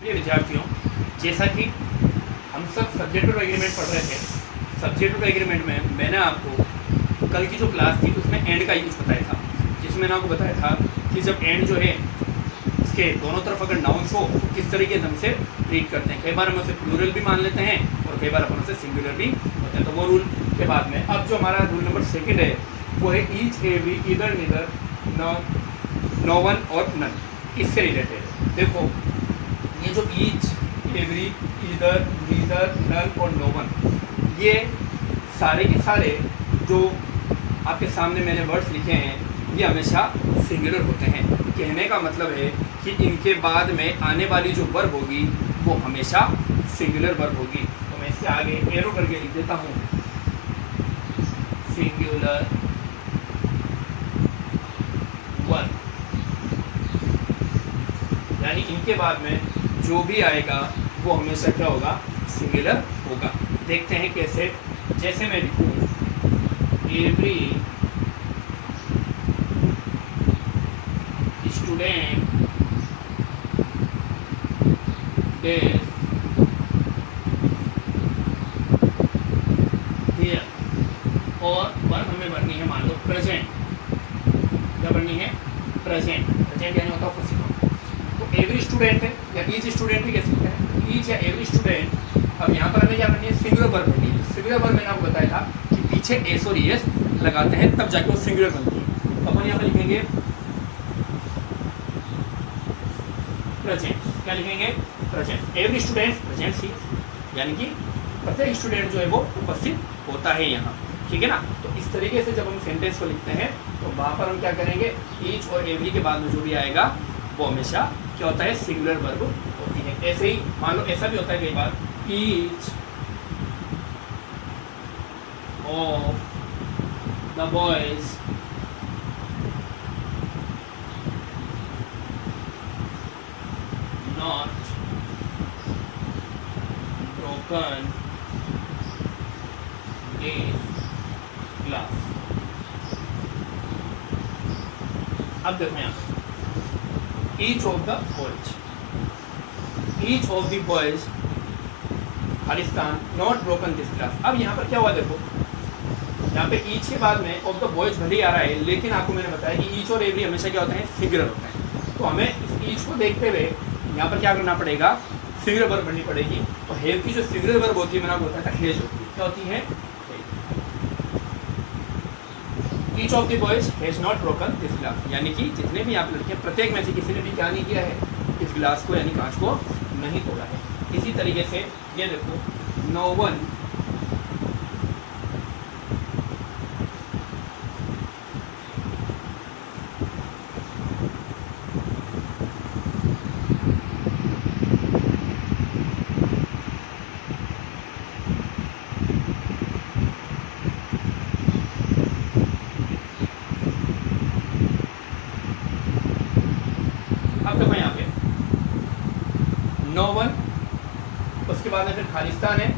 प्रिय विद्यार्थियों, जैसा कि हम सब सब्जेक्ट और एग्रीमेंट पढ़ रहे थे, सब्जेक्ट और एग्रीमेंट में मैंने आपको कल की जो क्लास थी उसमें एंड का यूज बताया था, जिसमें मैंने आपको बताया था कि जब एंड जो है उसके दोनों तरफ अगर नाउन्स हो तो किस तरीके से हमसे ट्रीट करते हैं। कई बार हम उसे प्लूरल भी मान लेते हैं और कई बार अपन उसे सिंगुलर भी होते हैं। तो वो रूल के बाद में अब जो हमारा रूल नंबर 2 है वो है each, every, either, neither, no one और नन। इससे रिलेटेड देखो, ये जो each, every, either, neither, none और नो वन, ये सारे के सारे जो आपके सामने मैंने वर्ड्स लिखे हैं ये हमेशा सिंगुलर होते हैं। कहने का मतलब है कि इनके बाद में आने वाली जो वर्ब होगी वो हमेशा सिंगुलर वर्ब होगी। तो मैं इसके आगे एरो करके लिख देता हूँ, सिंगुलर वर्ब, यानी इनके बाद में जो भी आएगा वो हमेशा क्या होगा, सिंगुलर होगा। देखते हैं कैसे। जैसे मैं लिखूँ एवरी स्टूडेंट डेज हियर, और वर्ब हमें बननी है मान लो प्रेजेंट। क्या बननी है? प्रेजेंट। प्रेजेंट यानी होता है उपस्थित। तो एवरी स्टूडेंट है या ईच स्टूडेंट भी कह सकते हैं, ईच या एवरी स्टूडेंट। अब यहाँ पर हमें क्या बननी है? सिंगुलर वर्ब बननी है। सिंगुलर वर्ब मैंने आपको बताया था कि पीछे एस और एस लगाते हैं तब जाके वो सिंगुलर बनती है। तो अपन यहाँ पर लिखेंगे प्रेजेंट। क्या लिखेंगे? प्रेजेंट। एवरी स्टूडेंट प्रेजेंट सी, यानी कि प्रत्येक स्टूडेंट जो है वो उपस्थित होता है यहाँ। ठीक है ना? तो इस तरीके से जब हम सेंटेंस को लिखते हैं तो वहाँ पर हम क्या करेंगे, ईच और एवरी के बाद में जो भी आएगा वो हमेशा क्या होता है, सिंगुलर वर्ब होती है। ऐसे ही मान लो ऐसा भी होता है कई बार, each of the boys not broken in glass। अब देखो यहाँ each of the boys, each of the boys Khalistan not broken this glass। अब यहाँ पर क्या हुआ देखो, यहाँ पे each के बाद में of the boys भले ही आ रहा है, लेकिन आपको मैंने बताया कि each और every हमेशा क्या होता है, सिंगुलर होता है। तो हमें इस each को देखते हुए यहाँ पर क्या करना पड़ेगा, सिंगुलर वर्ब बननी पड़ेगी। और हैव की जो सिंगुलर वर्ब होती है मैंने आपको बताया था, हैज होती है। क्या होती है? Each of the boys has not broken this glass, यानी कि जितने भी आप लड़के प्रत्येक में से किसी ने भी क्या नहीं किया है, इस ग्लास को यानी कांच को नहीं तोड़ा है। इसी तरीके से ये देखो, नो वन नो वन, उसके बाद में फिर खालिस्तान है,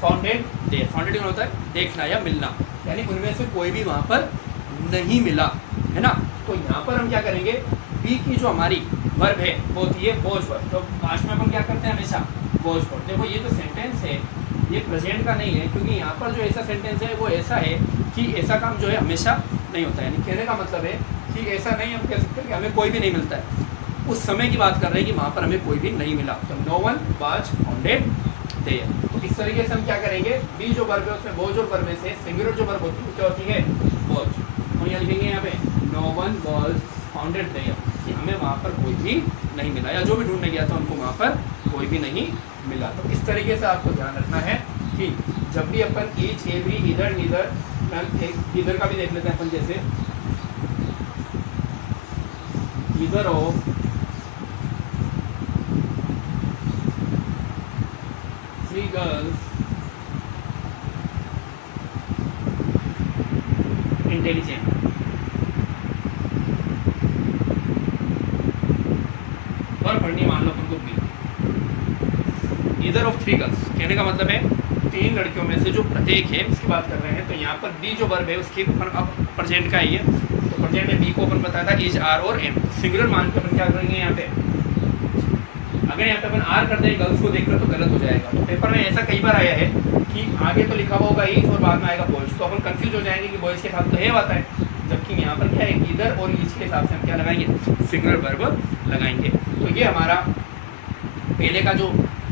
फाउंडेड डे। फाउंडेड होता है देखना या मिलना, यानी उनमें से कोई भी वहाँ पर नहीं मिला, है ना? तो यहाँ पर हम क्या करेंगे, बी की जो हमारी वर्ब है वो होती है वॉज वर्ब। तो लास्ट में अपन क्या करते हैं, हमेशा वॉज वर्ब। देखो ये जो सेंटेंस है ये प्रेजेंट का नहीं है, क्योंकि यहाँ पर जो ऐसा सेंटेंस है वो ऐसा है कि ऐसा काम जो है हमेशा नहीं होता है। यानी कहने का मतलब है कि ऐसा नहीं हम कह सकते कि हमें कोई भी नहीं मिलता है। उस समय की बात कर रहे हैं कि वहाँ पर हमें कोई भी नहीं मिला। तो no one was founded there. तो इस तरीके से हम क्या करेंगे, बी जो वर्ब है उसमें वॉज और वर्ब में से सिंगुलर जो वर्ब होती है क्या होती है, वॉज। तो यहाँ लिखेंगे यहाँ पे no one was founded there, कि हमें वहाँ पर कोई भी नहीं मिला, या जो भी ढूंढने गया था उनको वहाँ पर कोई भी नहीं मिला। तो इस तरीके से आपको ध्यान रखना है कि जब भी अपन each, every, either, neither, either का भी देख लेते हैं अपन, जैसे either of three girls intelligent. और पढ़नी मान लो तुमको बी, ईदर ऑफ थ्री गर्ल्स, कहने का मतलब है तीन लड़कियों में से जो प्रत्येक है उसकी बात कर रहे हैं। तो यहाँ पर बी जो वर्ब है उसकी ऊपर अब प्रेजेंट का ही है, तो प्रेजेंट में बी को अपन बताया था इज, आर और एम। सिंगुलर मान के अपन क्या करेंगे यहाँ पे, अगर यहाँ पे अपन आर कर दें गर्ल्स को देखकर तो गलत हो जाएगा। तो पेपर में ऐसा कई बार आया है कि आगे तो लिखा हुआ होगा ईच और बाद में आएगा बॉयज, तो अपन कंफ्यूज हो जाएंगे कि बॉयज के साथ तो हैव आता है, जबकि यहाँ पर क्या है ईदर और ईच के हिसाब से हम क्या लगाएंगे सिंगुलर वर्ब लगाएंगे। तो ये हमारा पहले का जो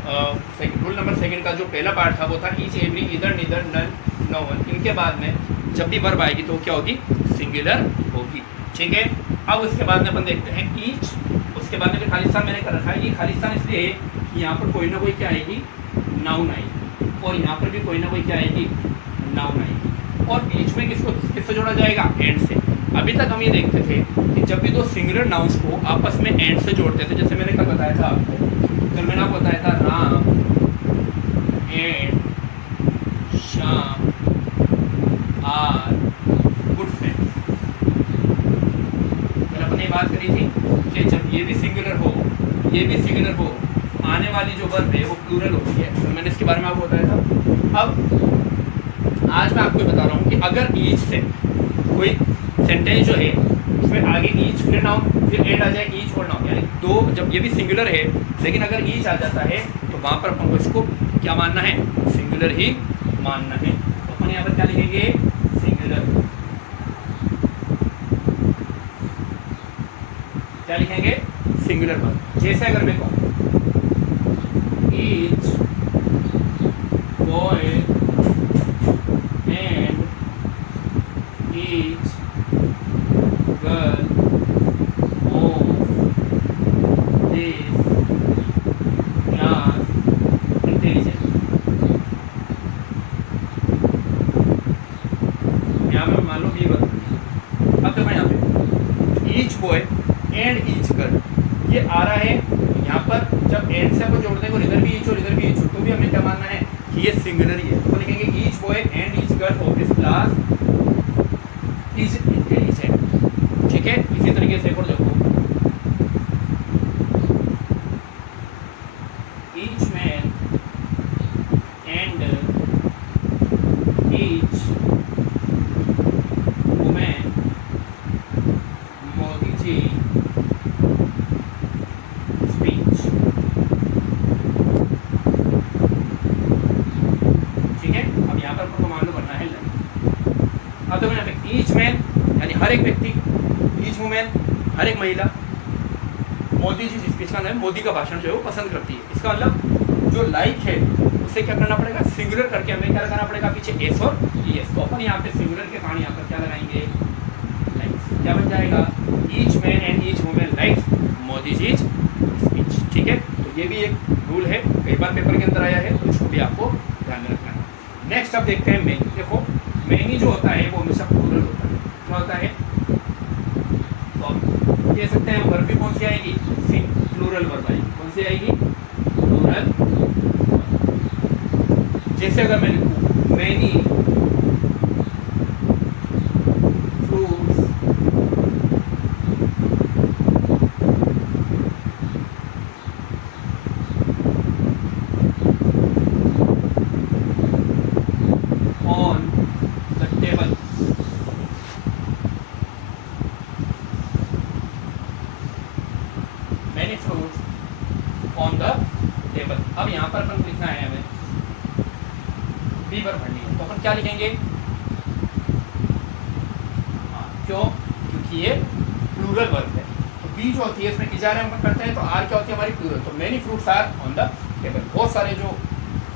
रूल नंबर सेकंड का जो पहला पार्ट था वो था each every either neither none no one. इनके बाद में जब भी वर्ब आएगी तो क्या होगी सिंगुलर होगी, ठीक है। अब उसके बाद में अपन देखते हैं ईच, उसके बाद में फिर खालिस्तान मैंने कर रखा है। ये खालिस्तान इसलिए है कि यहाँ पर कोई ना कोई क्या आएगी नाउन आएगी, और यहाँ पर भी कोई ना कोई क्या आएगी नाउन आएगी, और ईच में किससे जोड़ा जाएगा एंड से। अभी तक हम ये देखते थे कि जब भी दो सिंगुलर नाउन्स को आपस में एंड से जोड़ते थे, जैसे मैंने कल बताया था आपको, कल मैंने आपको बताया था Ram and Shyam are good friends. फिर अपन ये बात करी थी कि जब ये भी सिंगुलर हो ये भी सिंगुलर हो, आने वाली जो वर्ब है वो प्लूरल होती है, तो मैंने इसके बारे में आपको बताया था। अब आज मैं आपको बता रहा हूँ कि अगर ईच से कोई सेंटेंस जो है उसमें आगे ईच फिर नाउन फिर एंड आ जाए ईच और नाउन, यानी दो, जब ये भी सिंगुलर है लेकिन अगर ईच आ जाता है तो वहाँ पर अपन को इसको क्या मानना है सिंगुलर ही मानना है। तो अपन यहाँ पर क्या लिखेंगे सिंगुलर, क्या लिखेंगे सिंगुलर वर्ब। जैसे अगर मैं कहूँ each boy and each girl of this class intelligent. यहाँ पे मान लो ये वर्ब, अब देखो यहाँ पे each boy and each girl ये आ रहा है, यहाँ पर जब एंड से अपन जोड़ते हैं तो इधर भी ईच और इधर भी ईच हो, तो भी हमें क्या मानना है कि ये सिंगुलर ही है। तो लिखेंगे each boy and each girl of this class is intelligent, ठीक है। इसी तरीके से एक और देखो each man and each women Modi ji speech, ठीक है। अब यहाँ पर आपको मान लो करना है लाइन। अब तो मैंने ईच मैन यानी हर एक व्यक्ति, ईच वुमेन हर एक महिला, मोदी जी स्पीच का नाम मोदी का भाषण जो है वो पसंद करती है। इसका मतलब जो लाइक है उसे क्या करना पड़ेगा सिंगुलर करके हमें क्या लगाना पड़ेगा पीछे एस और ईएस। तो अपन यहाँ पे सिंगुलर के कारण यहाँ पर क्या लगाएंगे लाइक्स, क्या बन जाएगा each man and each women likes Modi ji speech, ठीक है। तो ये भी एक रूल है, कई बार पेपर के अंदर आया है, तो इसको भी आपको ध्यान में रखना है। नेक्स्ट अब देखते हैं मेनी। देखो मेनी जो होता है वो हमेशा प्लूरल होता है। क्या होता है तो आप कह सकते हैं वर्ब भी कौन सी आएगी प्लूरल वर्ब आएगी, कौन सी आएगी प्लूरल। जैसे अगर मैं लिखूं many fruits on the table, many fruits on the table. अब यहाँ पर अपन लिखना है हमें बी पर भरनी है, तो अपन क्या लिखेंगे क्यों, क्योंकि ये प्लूरल वर्ब है। तो बी जो होती है इसमें इजारे हम करते हैं, तो आर क्या होती है हमारी प्लूरल। तो many fruits are on the table, बहुत सारे जो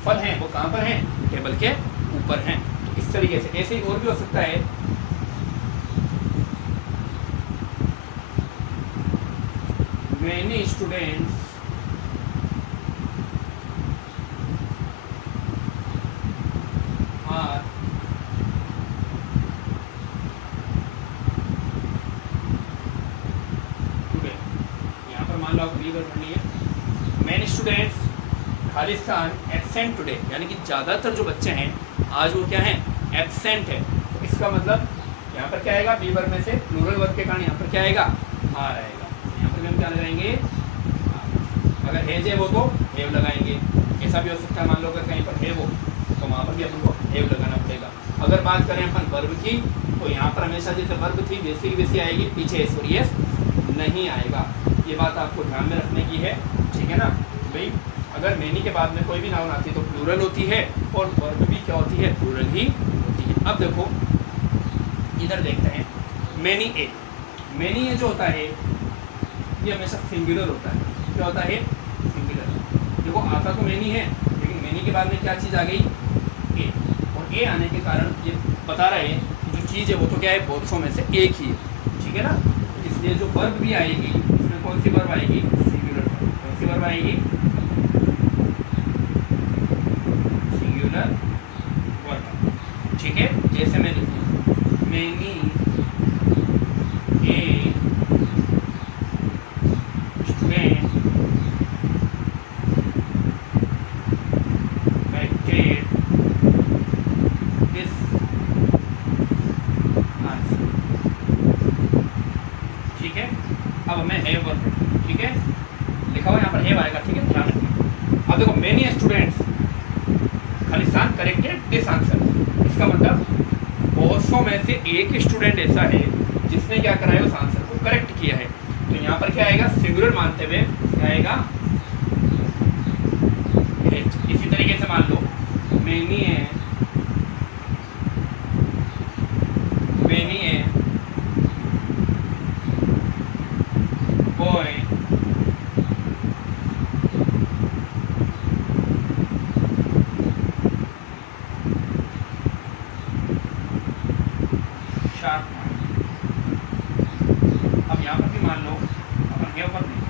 फल हैं वो कहाँ पर हैं टेबल के ऊपर हैं। तो इस तरीके से ऐसे ही और भी हो सकता है मेनी स्टूडेंट्स आर टुडे, यहाँ पर मान लो आप रीवर भरनी है many students Khalistan absent today, यानी कि ज़्यादातर जो बच्चे हैं आज वो क्या हैं एब्सेंट है। तो इसका मतलब यहाँ पर क्या आएगा बी वर्ब में से प्लूरल वर्ब के कारण यहाँ पर क्या आएगा आर आएगा। तो यहाँ पर हम क्या लगाएंगे अगर है जे वो तो हेव लगाएंगे। ऐसा भी हो सकता है मान लो अगर कहीं पर है वो तो वहाँ पर भी अपन को हेव लगाना पड़ेगा। अगर बात करें अपन वर्ब की तो यहाँ पर हमेशा जैसे वर्ब थी वैसी की वैसी आएगी, पीछे एस और एस नहीं आएगा। ये बात आपको ध्यान में रखने की है, ठीक है ना। भाई अगर मैनी के बाद में कोई भी नाउन आती है तो प्लूरल होती है और वर्ब भी क्या होती है, प्लूरल ही होती है। अब देखो इधर देखते हैं मैनी ए। मैनी ए जो होता है ये हमेशा सिंगुलर होता है। क्या होता है, सिंगुलर। देखो आता तो मैनी है लेकिन मैनी के बाद में क्या चीज़ आ गई, ए, और ए आने के कारण ये बता रहे हैं कि जो चीज़ है वो तो क्या है, बहुत सौ में से एक ही है, ठीक है ना। इसलिए जो वर्ब भी आएगी इसमें कौन सी वर्ब आएगी, सिंगुलर। कौन सी वर्ब आएगी, सिंगुलर वर्ब, ठीक है। जैसे मैं लिखूँ many a student corrected this answer, ठीक है। अब मैं हैव वर्ब, ठीक है, लिखा हुआ यहाँ पर हैव आएगा, ठीक है, ध्यान रखना। अब देखो many students Khalistan corrected this answer, इसका मतलब बहुत सौ में से एक स्टूडेंट ऐसा है जिसने क्या करा है, उस आंसर को करेक्ट किया है। तो यहाँ पर क्या आएगा, सिंगुलर मानते हुए क्या आएगा, इसी तरीके से मान लो मैनी है बॉय शार्प। अब यहाँ पर भी मान लो अपन हैव पर नहीं।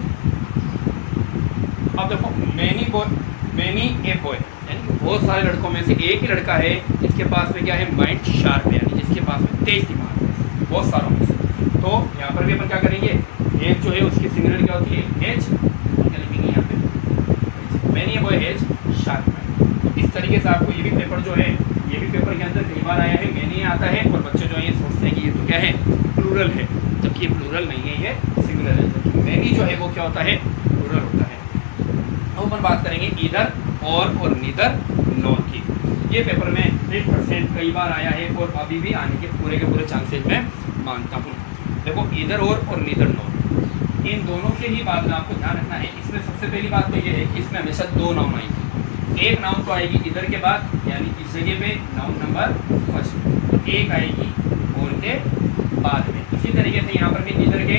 अब देखो मैनी ए बॉय, यानी कि बहुत सारे लड़कों में से एक ही लड़का है जिसके पास में क्या है, माइंड शार्प है, यानी जिसके पास में तेज दिमाग है, बहुत सारों में से। तो यहाँ पर भी अपन क्या करेंगे, एक जो है उसकी सिंगुलर क्या होती है, एज, क्या लिखेंगे यहाँ पे, many a boy has sharp mind. इस तरीके से आपको ये भी पेपर जो है, ये भी पेपर के अंदर कई बार आया है, मैनी आता है और बच्चे जो है ये सोचते हैं कि ये तो क्या है, प्लूरल है, जबकि ये प्लूरल नहीं है, ये सिंगुलर है। जबकि मैनी जो है वो क्या होता है, प्लूरल होता है। अब अपन बात करेंगे इधर और नीदर नॉर की। ये पेपर में 100% कई बार आया है और अभी भी आने के पूरे चांसेस मैं मानता हूँ। देखो इधर और नीदर नॉर, इन दोनों के ही बात में आपको ध्यान रखना है। इसमें सबसे पहली बात तो ये है कि इसमें हमेशा दो नाउन आएगी। एक नाउन तो आएगी इधर के बाद, यानी इस जगह पे नाउन नंबर फर्स्ट, एक आएगी और के बाद में। इसी तरीके से यहाँ पर भी इधर के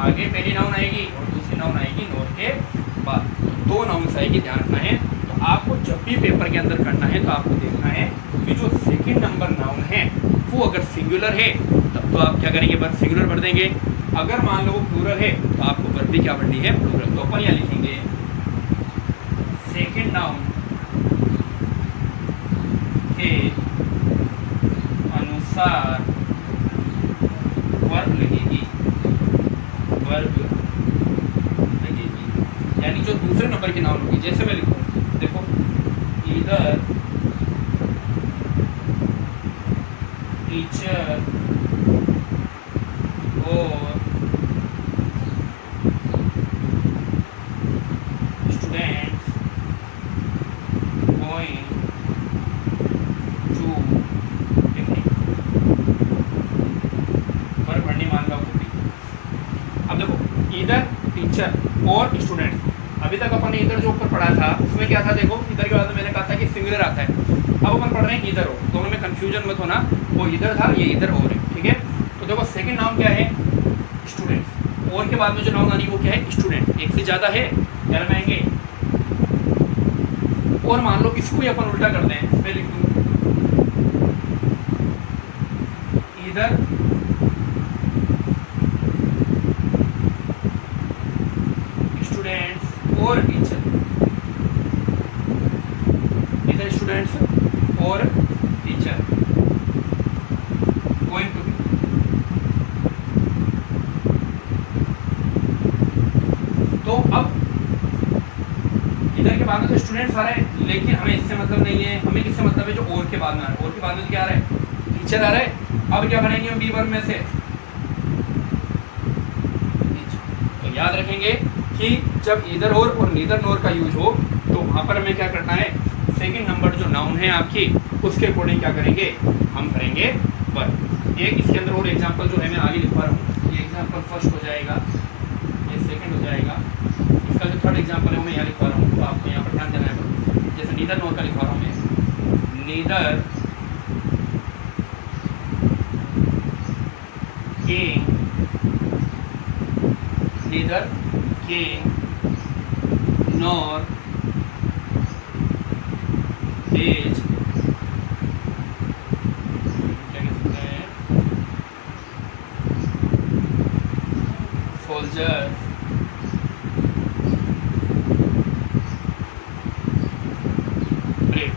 आगे पहली नाउन आएगी और दूसरी नाउन आएगी नॉर के बाद, दो नाउन्स आएगी, ध्यान रखना है। तो आपको जब भी पेपर के अंदर करना है तो आपको देखना है कि जो सेकंड नंबर नाउन है वो अगर सिंगुलर है तब तो आप क्या करेंगे, वर्ब सिंगुलर भर देंगे। अगर मान लो वो प्लूरल है तो आपको वर्ब भी क्या भरनी है, प्लूरल। तो अपन यहाँ लिखेंगे सेकंड नाउन के अनुसार वर्ब लगेगी, वर्ब लगेगी, यानी जो दूसरे नंबर की नाउन होगी। जैसे मैं लिखूँ, देखो इधर टीचर और students going to picnic, verb पढ़नी मान लो कभी। अब देखो इधर टीचर और स्टूडेंट्स, अभी तक अपन ने इधर जो ऊपर पढ़ा था उसमें क्या था, देखो इधर के बाद में मैंने कहा था कि सिंगुलर आता है। अब अपन पढ़ रहे हैं इधर हो, दोनों में कंफ्यूजन मत होना, वो इधर था ये इधर और है, ठीक है। तो देखो सेकंड नाउन क्या है, स्टूडेंट, और के बाद में जो नाउन आ रही है वो क्या है, स्टूडेंट। एक से ज़्यादा है यार आएंगे, और मान लो इसको ही अपन उल्टा कर दें, मैं लिख दूँ इधर स्टूडेंट्स और टीचर, इधर स्टूडेंट्स और टीचर गोइंग टू बी। तो अब इधर के बाद में तो स्टूडेंट्स आ रहे हैं, लेकिन हमें इससे मतलब नहीं है, हमें किससे मतलब है, जो और के बाद में आ रहा है। और के बाद में क्या आ रहा है, टीचर आ रहा है। अब क्या बनेंगे हम बी वर्ब में से, तो याद रखेंगे कि जब इधर और नीदर नोर का यूज हो तो वहाँ पर हमें क्या करना है, सेकंड नंबर जो नाउन है आपकी उसके अकॉर्डिंग क्या करेंगे, हम करेंगे वर्ब। एक इसके अंदर और एग्जांपल जो है मैं आगे लिखवा रहा हूँ, ये एग्जांपल फर्स्ट हो जाएगा, ये सेकंड हो जाएगा, इसका जो थर्ड एग्जाम्पल है वो मैं यहाँ लिखवा रहा हूँ, तो आपको यहाँ पर ध्यान देना है। जैसे नीदर नोर का लिखवा रहा हूँ मैं, neither king, neither king nor age, क्या कह सकते हैं, सोल्जर ब्रेव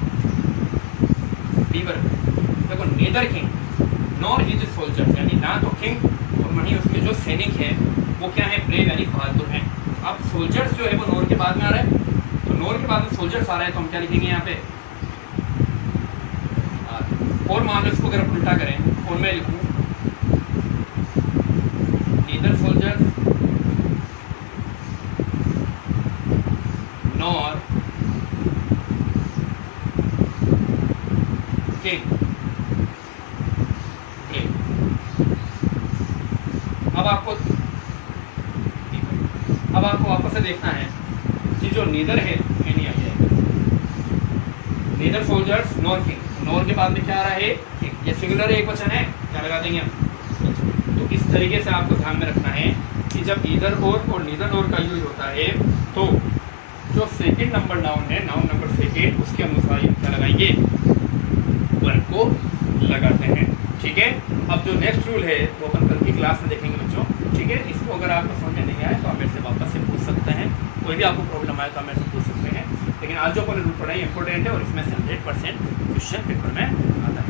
फीवर। देखो neither king nor his soldiers, यानी ना तो किंग और ना ही उसके जो सैनिक हैं वो क्या है, ब्रेव यानी बहादुर हैं। अब सोल्जर्स जो है वो नोर के बाद में आ रहा है, तो नोर के बाद में सोल्जर्स आ रहा है, तो हम क्या लिखेंगे यहाँ पे, और मान लो इसको अगर आप उल्टा करें, और मैं लिखूँ neither soldiers nor king brave. अब आपको वापस से देखना है कि जो नीदर है, नहीं आई है, neither soldiers nor king, nor के बाद में क्या आ रहा है, किंग। ये सिंगुलर एक वचन है, क्या लगा देंगे हम। तो इस तरीके से आपको ध्यान में रखना है कि जब ईदर और नीदर और का यूज होता है, तो जो सेकेंड नंबर नाउन है, नाउन नंबर सेकेंड, उसके अनुसार ये क्या लगाएंगे, वन को लगाते हैं। ठीक है, अब जो नेक्स्ट रूल है वो अपन कल की क्लास में देखेंगे बच्चों। ठीक है, इसको अगर आपको समझ में नहीं आए तो आप मेरे से वापस से पूछ सकते हैं, कोई भी आपको प्रॉब्लम आए तो आप मेरे से पूछ सकते हैं। लेकिन आज जो अपन रूल पढ़ा है इंपॉर्टेंट है और इसमें से 100% क्वेश्चन पेपर में आता है।